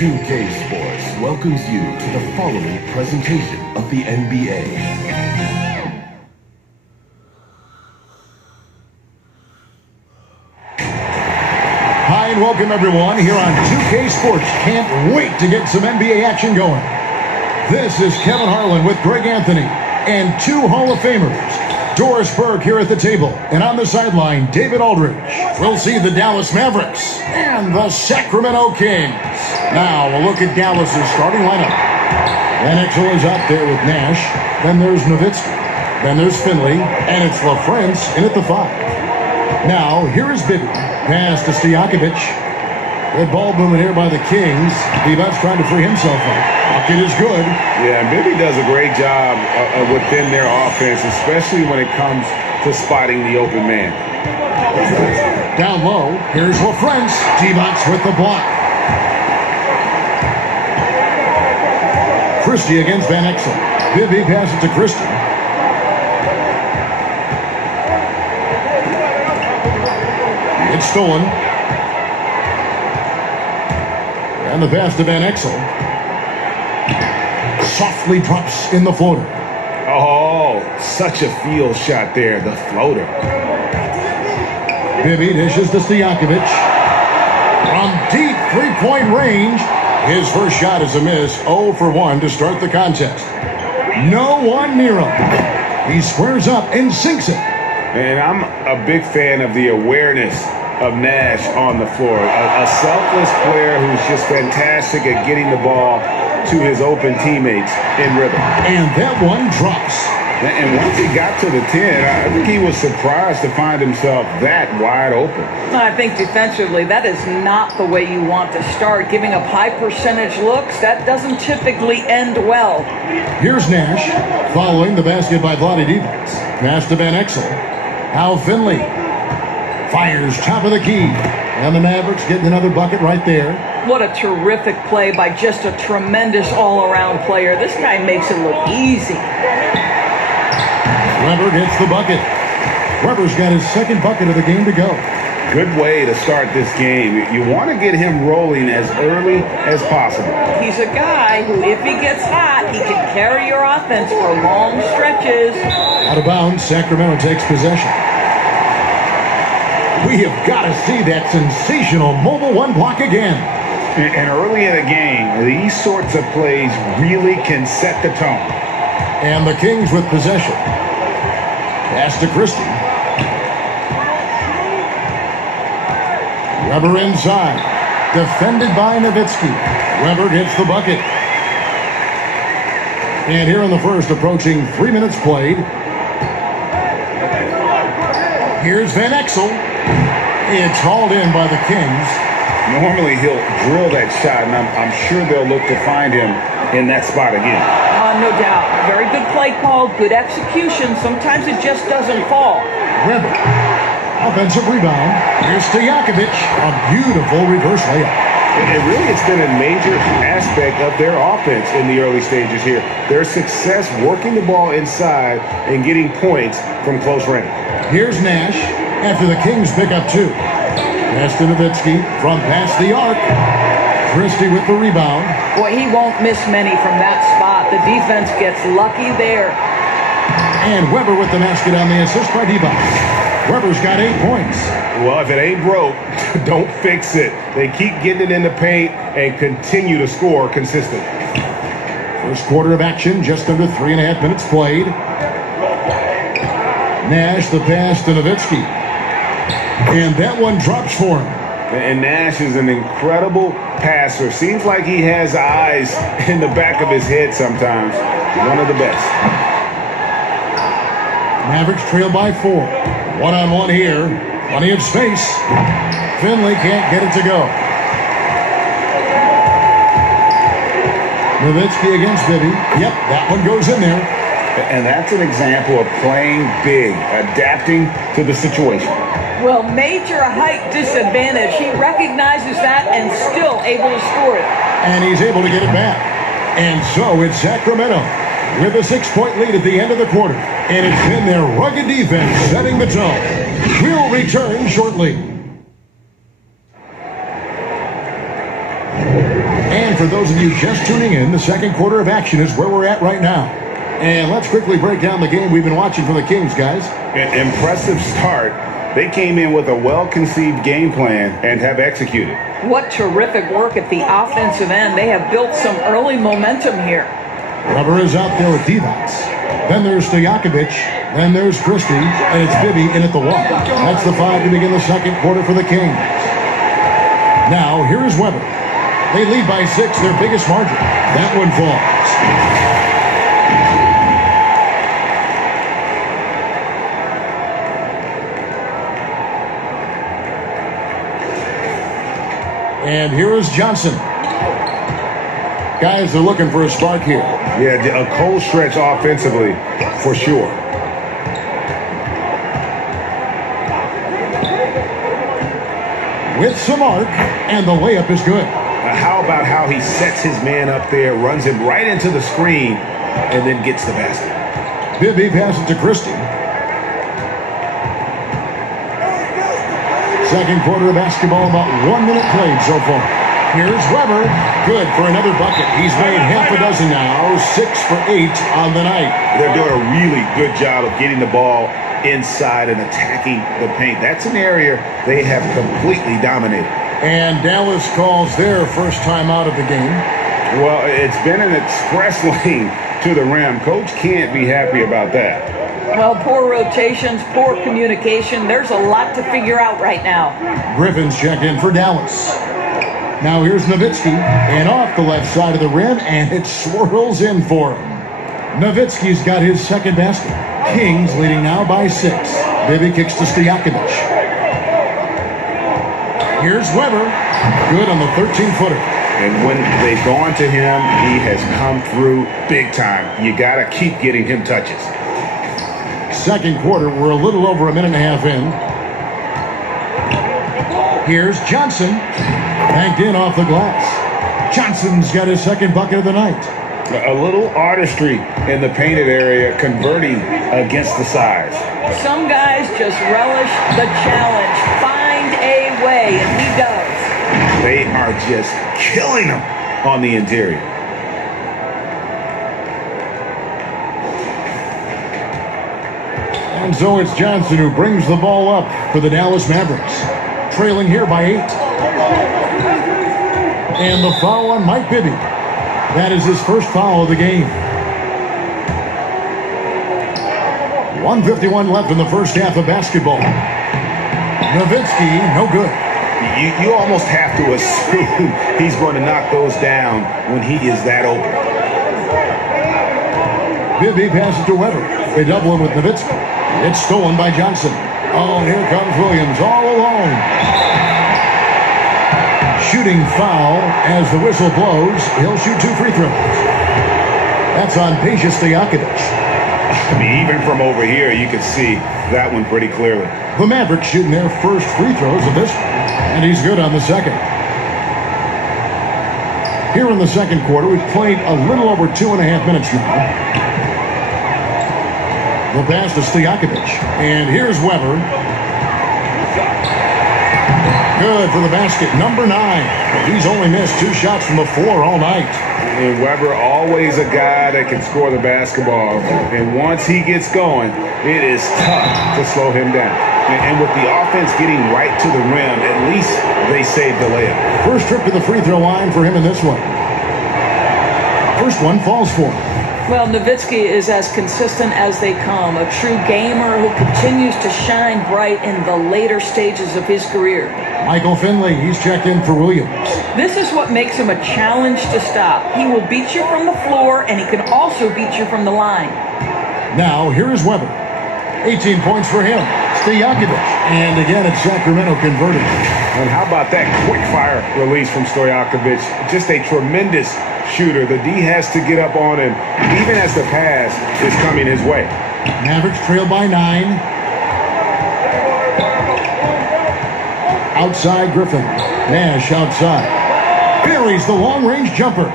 2K Sports welcomes you to the following presentation of the NBA. Hi and welcome everyone here on 2K Sports. Can't wait to get some NBA action going. This is Kevin Harlan with Greg Anthony and two Hall of Famers. Doris Burke here at the table, and on the sideline, David Aldridge. We'll see the Dallas Mavericks and the Sacramento Kings. Now, we'll look at Dallas's starting lineup. Van Exel is out there with Nash. Then there's Nowitzki. Then there's Finley, and it's LaFrance in at the 5. Now, here is Bibby. Pass to Stojakovic. Good ball movement here by the Kings. Divac trying to free himself up. Bucket is good. Yeah, and Bibby does a great job within their offense, especially when it comes to spotting the open man. Down low, here's LaFrance. Divac with the block. Christie against Van Exel. Bibby passes to Christie. It's stolen. And the pass to Van Exel. Softly drops in the floater. Oh, such a field shot there, the floater. Bibby dishes to Stojakovic. From deep three-point range, his first shot is a miss. 0 for 1 to start the contest. No one near him. He squares up and sinks it. And I'm a big fan of the awareness of Nash on the floor. A selfless player who's just fantastic at getting the ball to his open teammates in rhythm. And that one drops. And once he got to the 10, I think he was surprised to find himself that wide open. I think defensively, that is not the way you want to start. Giving up high percentage looks, that doesn't typically end well. Here's Nash, following the basket by Vlade Divac. Pass to Van Exel. Al Finley fires top of the key. And the Mavericks getting another bucket right there. What a terrific play by just a tremendous all-around player. This guy makes it look easy. Weber gets the bucket. Weber's got his second bucket of the game to go. Good way to start this game. You want to get him rolling as early as possible. He's a guy who, if he gets hot, he can carry your offense for long stretches. Out of bounds, Sacramento takes possession. We have got to see that sensational mobile one block again. And early in the game, these sorts of plays really can set the tone. And the Kings with possession. Pass to Christie. Weber inside. Defended by Nowitzki. Weber gets the bucket. And here in the first, approaching 3 minutes played. Here's Van Exel. It's hauled in by the Kings. Normally he'll drill that shot, and I'm sure they'll look to find him in that spot again. No doubt. Very good play call, good execution. Sometimes it just doesn't fall. Weber. Offensive rebound. Here's Stojakovic. A beautiful reverse layup. And really, it's been a major aspect of their offense in the early stages here. Their success working the ball inside and getting points from close range. Here's Nash after the Kings pick up 2. Pass to Nowitzki from past the arc. Christie with the rebound. Boy, he won't miss many from that spot. The defense gets lucky there. And Weber with the basket on the assist by Divac. Weber's got 8 points. Well, if it ain't broke, don't fix it. They keep getting it in the paint and continue to score consistently. First quarter of action, just under 3.5 minutes played. Nash the pass to Nowitzki. And that one drops for him. And Nash is an incredible passer. Seems like he has eyes in the back of his head sometimes. One of the best. Mavericks trail by 4. One-on-one here. Plenty of space. Finley can't get it to go. Nowitzki against Bibby. Yep, that one goes in there. And that's an example of playing big, adapting to the situation. Well, major height disadvantage. He recognizes that and still able to score it. And he's able to get it back. And so it's Sacramento with a 6-point lead at the end of the quarter. And it's been their rugged defense setting the tone. We'll return shortly. And for those of you just tuning in, the second quarter of action is where we're at right now. And let's quickly break down the game we've been watching from the Kings, guys. Impressive start. They came in with a well-conceived game plan and have executed. What terrific work at the offensive end. They have built some early momentum here. Rubber is out there with Divac. Then there's Stojakovic. Then there's Christie. And it's Bibby in at the wall. That's the 5 to begin the second quarter for the Kings. Now, here is Weber. They lead by 6, their biggest margin. That one falls. And here is Johnson. Guys, they're looking for a spark here. Yeah, a cold stretch offensively, for sure. With some arc, and the layup is good. How about how he sets his man up there, runs him right into the screen, and then gets the basket. Bibby passes to Christie. Second quarter of basketball, about 1 minute played so far. Here's Weber. Good for another bucket. He's made half a dozen now, 6 for 8 on the night. They're doing a really good job of getting the ball inside and attacking the paint. That's an area they have completely dominated. And Dallas calls their first time out of the game. Well, it's been an express lane to the rim. Coach can't be happy about that. Well, poor rotations, poor communication. There's a lot to figure out right now. Griffin's check in for Dallas. Now here's Nowitzki, and off the left side of the rim, and it swirls in for him. Nowitzki's got his second basket. Kings leading now by 6. Bibby kicks to Stojakovic. Here's Weber. Good on the 13-footer. And when they've gone to him, he has come through big time. You got to keep getting him touches. Second quarter, we're a little over a minute and a half in. Here's Johnson. Banked in off the glass. Johnson's got his second bucket of the night. A little artistry in the painted area, converting against the size. Some guys just relish the challenge. Find a way, and he does. They are just killing them on the interior. And so it's Johnson who brings the ball up for the Dallas Mavericks. Trailing here by 8. And the foul on Mike Bibby. That is his first foul of the game. 1:51 left in the first half of basketball. Nowitzki, no good. You almost have to assume he's going to knock those down when he is that open. Bibby passes to Weber. They double him with Nowitzki. It's stolen by Johnson. Oh, here comes Williams all alone. Shooting foul as the whistle blows. He'll shoot 2 free throws. That's on Peja Stojakovic. I mean, even from over here, you can see that one pretty clearly. The Mavericks shooting their first free throws of this one, and he's good on the second. Here in the second quarter, we've played a little over 2.5 minutes now. The pass to Stojakovic, and here's Weber. Good for the basket, number 9. He's only missed 2 shots from the floor all night. And Weber, always a guy that can score the basketball. And once he gets going, it is tough to slow him down. And with the offense getting right to the rim, at least they saved the layup. First trip to the free throw line for him in this one. First one falls for him. Well, Nowitzki is as consistent as they come, a true gamer who continues to shine bright in the later stages of his career. Michael Finley, he's checked in for Williams. This is what makes him a challenge to stop. He will beat you from the floor, and he can also beat you from the line. Now, here is Weber. 18 points for him. Stojakovic. And again, it's Sacramento converted. And how about that quick fire release from Stojakovic? Just a tremendous shooter. The D has to get up on him, even as the pass is coming his way. Mavericks trail by 9. Outside Griffin. Nash outside. Buries the long-range jumper.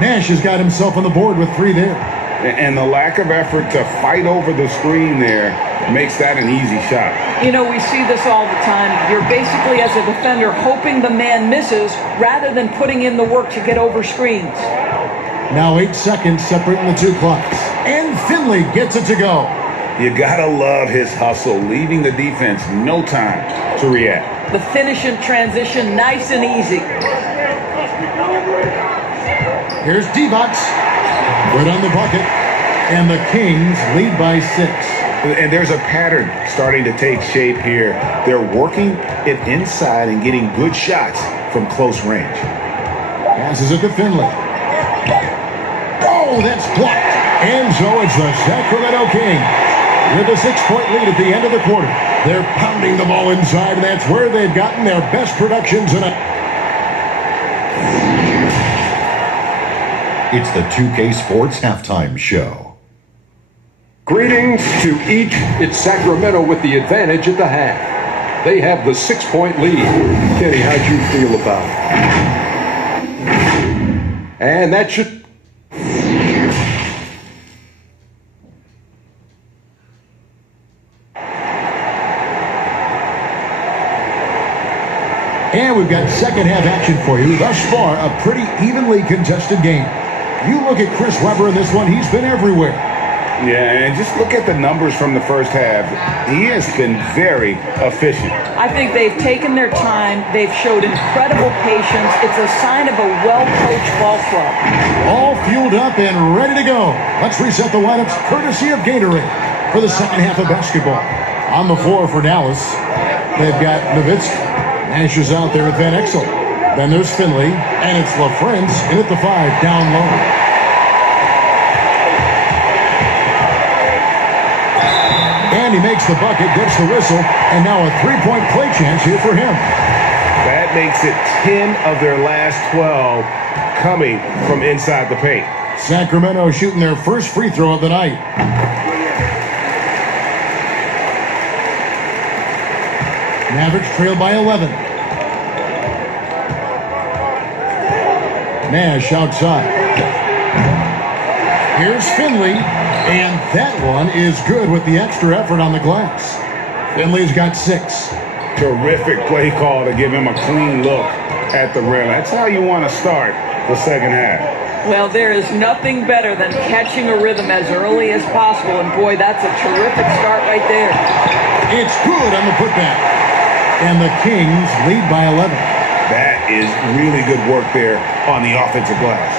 Nash has got himself on the board with 3 there. And the lack of effort to fight over the screen there makes that an easy shot. You know, we see this all the time. You're basically, as a defender, hoping the man misses rather than putting in the work to get over screens. Now 8 seconds separating the two clocks. And Finley gets it to go. You gotta love his hustle, leaving the defense no time to react. The finish in transition, nice and easy. Here's Divac. Right on the bucket. And the Kings lead by 6. And there's a pattern starting to take shape here. They're working it inside and getting good shots from close range. Passes it to Finley. Oh, that's blocked. And so it's the Sacramento Kings with a 6-point lead at the end of the quarter. They're pounding the ball inside, and that's where they've gotten their best productions in a... It's the 2K Sports Halftime Show. Greetings to each. It's Sacramento with the advantage at the half. They have the 6-point lead. Kenny, how'd you feel about it? And that should... And we've got second half action for you. Thus far, a pretty evenly contested game. You look at Chris Webber in this one, he's been everywhere. Yeah, and just look at the numbers from the first half. He has been very efficient. I think they've taken their time. They've showed incredible patience. It's a sign of a well-coached ball club. All fueled up and ready to go. Let's reset the lineups courtesy of Gatorade for the second half of basketball. On the floor for Dallas, they've got Nowitzki. Nash is out there with Van Exel. Then there's Finley, and it's LaFrance in at the 5, down low. And he makes the bucket, gets the whistle, and now a 3-point play chance here for him. That makes it 10 of their last 12 coming from inside the paint. Sacramento shooting their first free throw of the night. Mavericks trail by 11. Nash outside. Here's Finley, and that one is good with the extra effort on the glass. Finley's got 6. Terrific play call to give him a clean look at the rim. That's how you want to start the second half. Well, there is nothing better than catching a rhythm as early as possible, and boy, that's a terrific start right there. It's good on the putback. And the Kings lead by 11. That is really good work there on the offensive glass.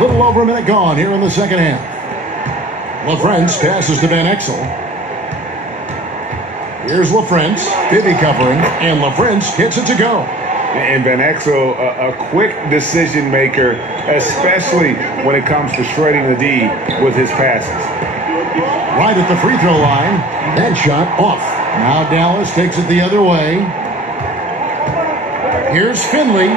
A little over a minute gone here in the second half. LaFrance passes to Van Exel. Here's LaFrance, Bibby covering, and LaFrance gets it to go. And Van Exel, a quick decision maker, especially when it comes to shredding the D with his passes. Right at the free throw line. That shot off. Now Dallas takes it the other way. Here's Finley.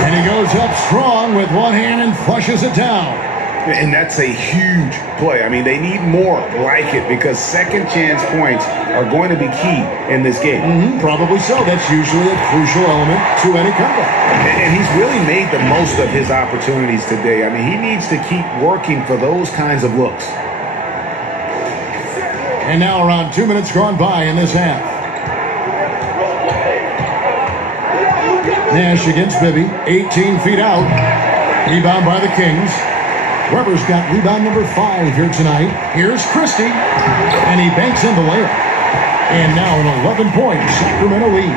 And he goes up strong with one hand and flushes it down. And that's a huge play. I mean, they need more like it because second chance points are going to be key in this game. Probably so. That's usually a crucial element to any comeback. And he's really made the most of his opportunities today. I mean, he needs to keep working for those kinds of looks. And now around 2 minutes gone by in this half. Nash against Bibby, 18 feet out. Rebound by the Kings. Webber's got rebound number 5 here tonight. Here's Christie, and he banks in the layup. And now an 11-point Sacramento lead.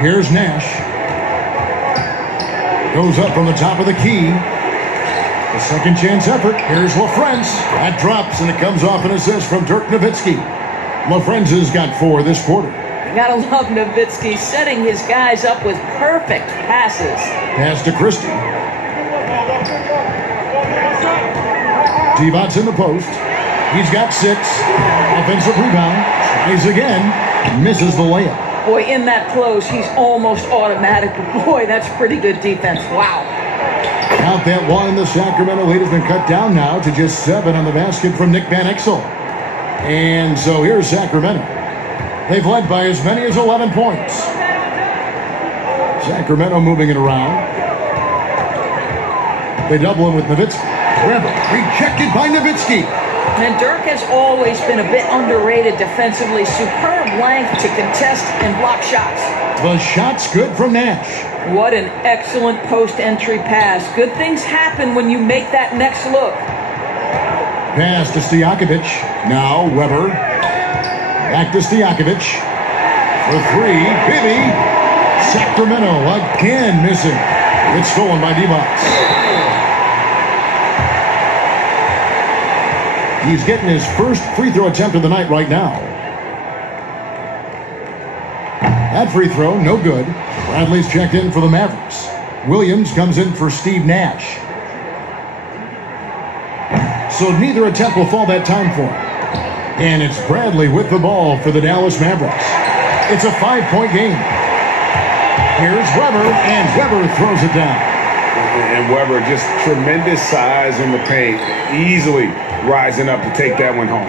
Here's Nash. Goes up from the top of the key. The second chance effort. Here's LaFrance. That drops, and it comes off an assist from Dirk Nowitzki. LaFrance has got 4 this quarter. You gotta love Nowitzki setting his guys up with perfect passes. Pass to Christie. Divac's in the post. He's got 6. Offensive rebound. Tries again. Misses the layup. Boy, in that close, he's almost automatic. But boy, that's pretty good defense. Wow. Out that one, the Sacramento lead has been cut down now to just 7 on the basket from Nick Van Exel. And so here's Sacramento. They've led by as many as 11 points. Sacramento moving it around. They double him with Nowitzki. Weber rejected by Nowitzki. And Dirk has always been a bit underrated defensively. Superb length to contest and block shots. The shot's good from Nash. What an excellent post-entry pass. Good things happen when you make that next look. Pass to Stojakovic. Now Weber. Back to Stojakovic. For three. Bibby. Sacramento again missing. It's stolen by Divac. He's getting his first free throw attempt of the night right now. That free throw, no good. Bradley's checked in for the Mavericks. Williams comes in for Steve Nash. So neither attempt will fall that time for him. And it's Bradley with the ball for the Dallas Mavericks. It's a 5-point game. Here's Weber, and Weber throws it down. And Weber, just tremendous size in the paint, easily rising up to take that one home.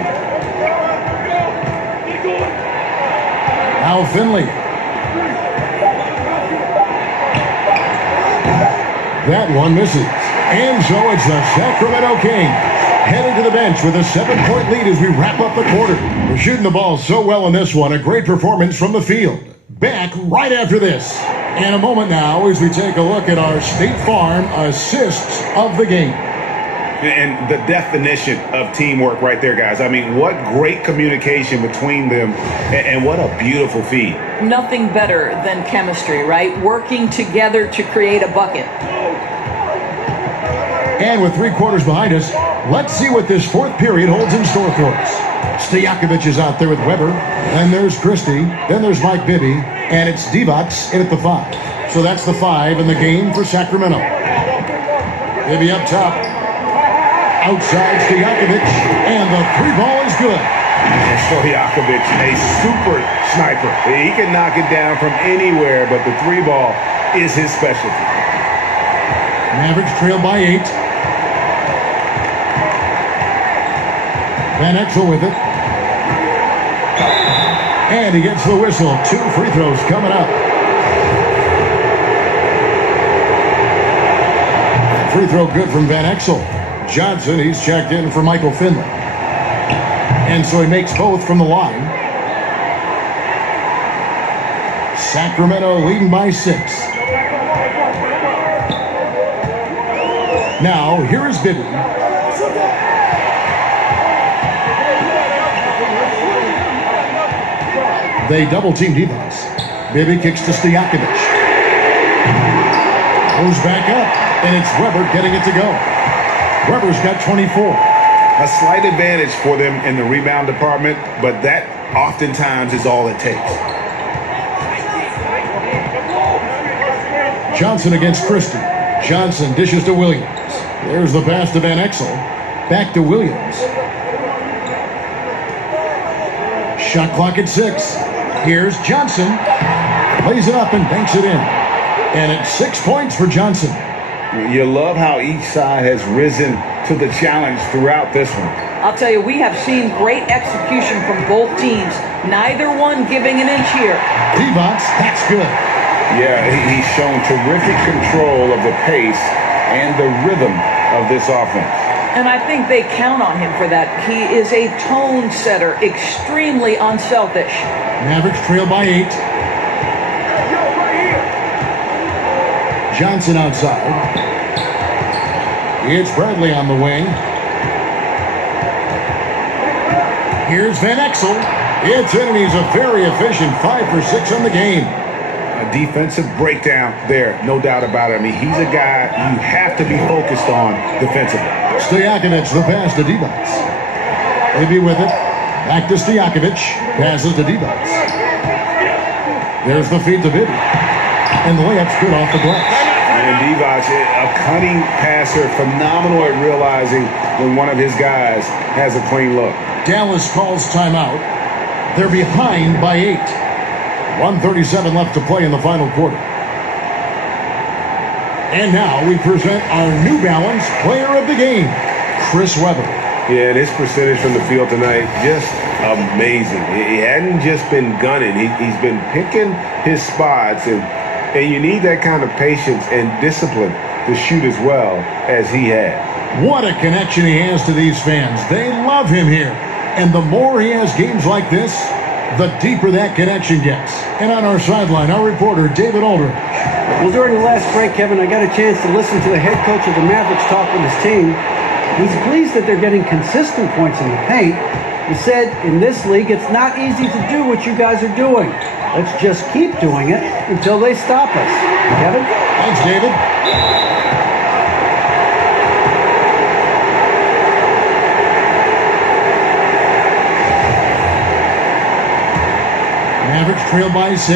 Now Finley. That one misses. And so it's the Sacramento Kings headed to the bench with a 7-point lead as we wrap up the quarter. We're shooting the ball so well in this one. A great performance from the field. Back right after this. In a moment now as we take a look at our State Farm assists of the game. And the definition of teamwork right there, guys. I mean, what great communication between them, and what a beautiful feed. Nothing better than chemistry, right? Working together to create a bucket. And with 3 quarters behind us, let's see what this fourth period holds in store for us. Stojakovic is out there with Weber. Then there's Christie. Then there's Mike Bibby. And it's Divac in at the 5. So that's the 5 in the game for Sacramento. Bibby up top. Outside Stojakovic. And the 3 ball is good. Stojakovic, a super sniper. He can knock it down from anywhere, but the 3 ball is his specialty. Mavericks trail by 8. Van Exel with it. And he gets the whistle. 2 free throws coming up. Free throw good from Van Exel. Johnson, he's checked in for Michael Finley. And so he makes both from the line. Sacramento leading by 6. Now, here is Bibby. They double-team Divac. Bibby kicks to Stojakovic. Goes back up, and it's Weber getting it to go. Weber's got 24. A slight advantage for them in the rebound department, but that oftentimes is all it takes. Johnson against Christie. Johnson dishes to Williams. There's the pass to Van Exel. Back to Williams. Shot clock at 6. Here's Johnson. Plays it up and banks it in. And it's 6 points for Johnson. You love how each side has risen to the challenge throughout this one. I'll tell you, we have seen great execution from both teams. Neither one giving an inch here. Divac, that's good. Yeah, he's shown terrific control of the pace and the rhythm of this offense. And I think they count on him for that. He is a tone setter, extremely unselfish. Mavericks trail by 8. Johnson outside. It's Bradley on the wing. Here's Van Exel. It's in, and he's a very efficient 5 for 6 on the game. A defensive breakdown there, no doubt about it. I mean, he's a guy you have to be focused on defensively. Stojakovic, the pass to Divac. Maybe with it. Back to Stojakovic. Passes to Divac. There's the feed to Bibby. And the layup's good off the glass. And Divac, a cunning passer, phenomenal at realizing when one of his guys has a clean look. Dallas calls timeout. They're behind by 8. 1:37 left to play in the final quarter. And now we present our New Balance Player of the Game, Chris Webber. Yeah, and his percentage from the field tonight, just amazing. He hadn't just been gunning. He's been picking his spots, and you need that kind of patience and discipline to shoot as well as he had. What a connection he has to these fans. They love him here. And the more he has games like this, the deeper that connection gets. And on our sideline, our reporter, David Aldridge. Well, during the last break, Kevin, I got a chance to listen to the head coach of the Mavericks talk with his team. He's pleased that they're getting consistent points in the paint. He said, in this league, it's not easy to do what you guys are doing. Let's just keep doing it until they stop us. Kevin? Thanks, David. Mavericks trail by 6.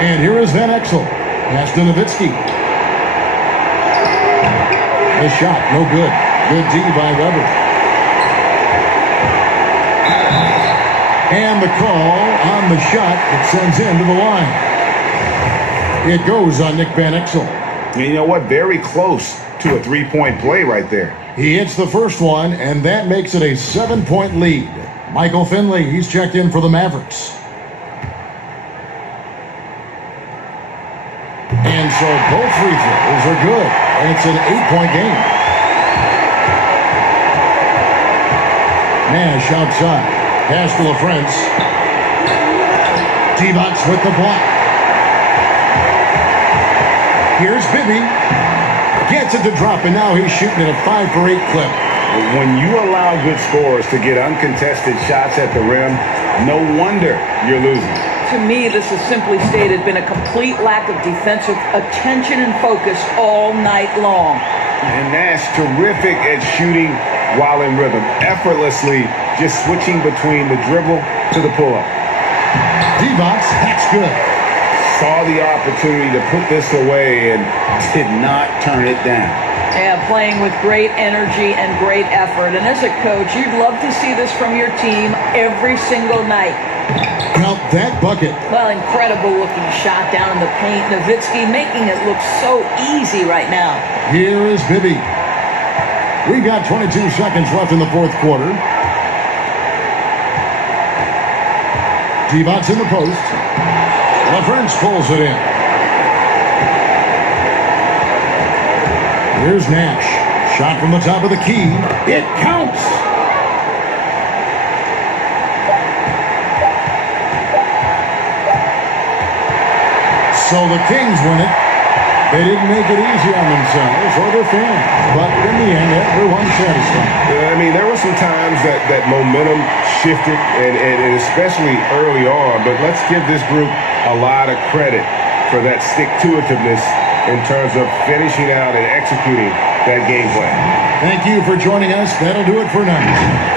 And here is Van Exel. Pass to Nowitzki. The shot, no good. Good D by Weber. And the call on the shot that sends him to the line. It goes on Nick Van Exel. And you know what? Very close to a three-point play right there. He hits the first one, and that makes it a 7-point lead. Michael Finley, he's checked in for the Mavericks. And so both free throws are good. And it's an 8-point game. Nash outside. Pass to LaFrance. Divac with the block. Here's Bibby. Gets it to drop, and now he's shooting at a 5-for-8 clip. When you allow good scorers to get uncontested shots at the rim, no wonder you're losing. To me, this has simply stated been a complete lack of defensive attention and focus all night long. And Nash terrific at shooting while in rhythm, effortlessly just switching between the dribble to the pull-up. Divac, that's good. Saw the opportunity to put this away and did not turn it down. Yeah, playing with great energy and great effort. And as a coach, you'd love to see this from your team every single night. Now that bucket. Well, incredible looking shot down in the paint. Nowitzki making it look so easy right now. Here is Bibby. We got 22 seconds left in the fourth quarter. Divac in the post. LaFrance pulls it in. Here's Nash. Shot from the top of the key. It counts. So the Kings win it. They didn't make it easy on themselves or their fans. But in the end, everyone's satisfied. I mean, there were some times that momentum shifted, and especially early on. But let's give this group a lot of credit for that stick-to-itiveness in terms of finishing out and executing that game plan. Thank you for joining us. That'll do it for now.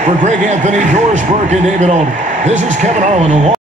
For Greg Anthony, Doris Burke, and David Aldridge, this is Kevin Harlan along.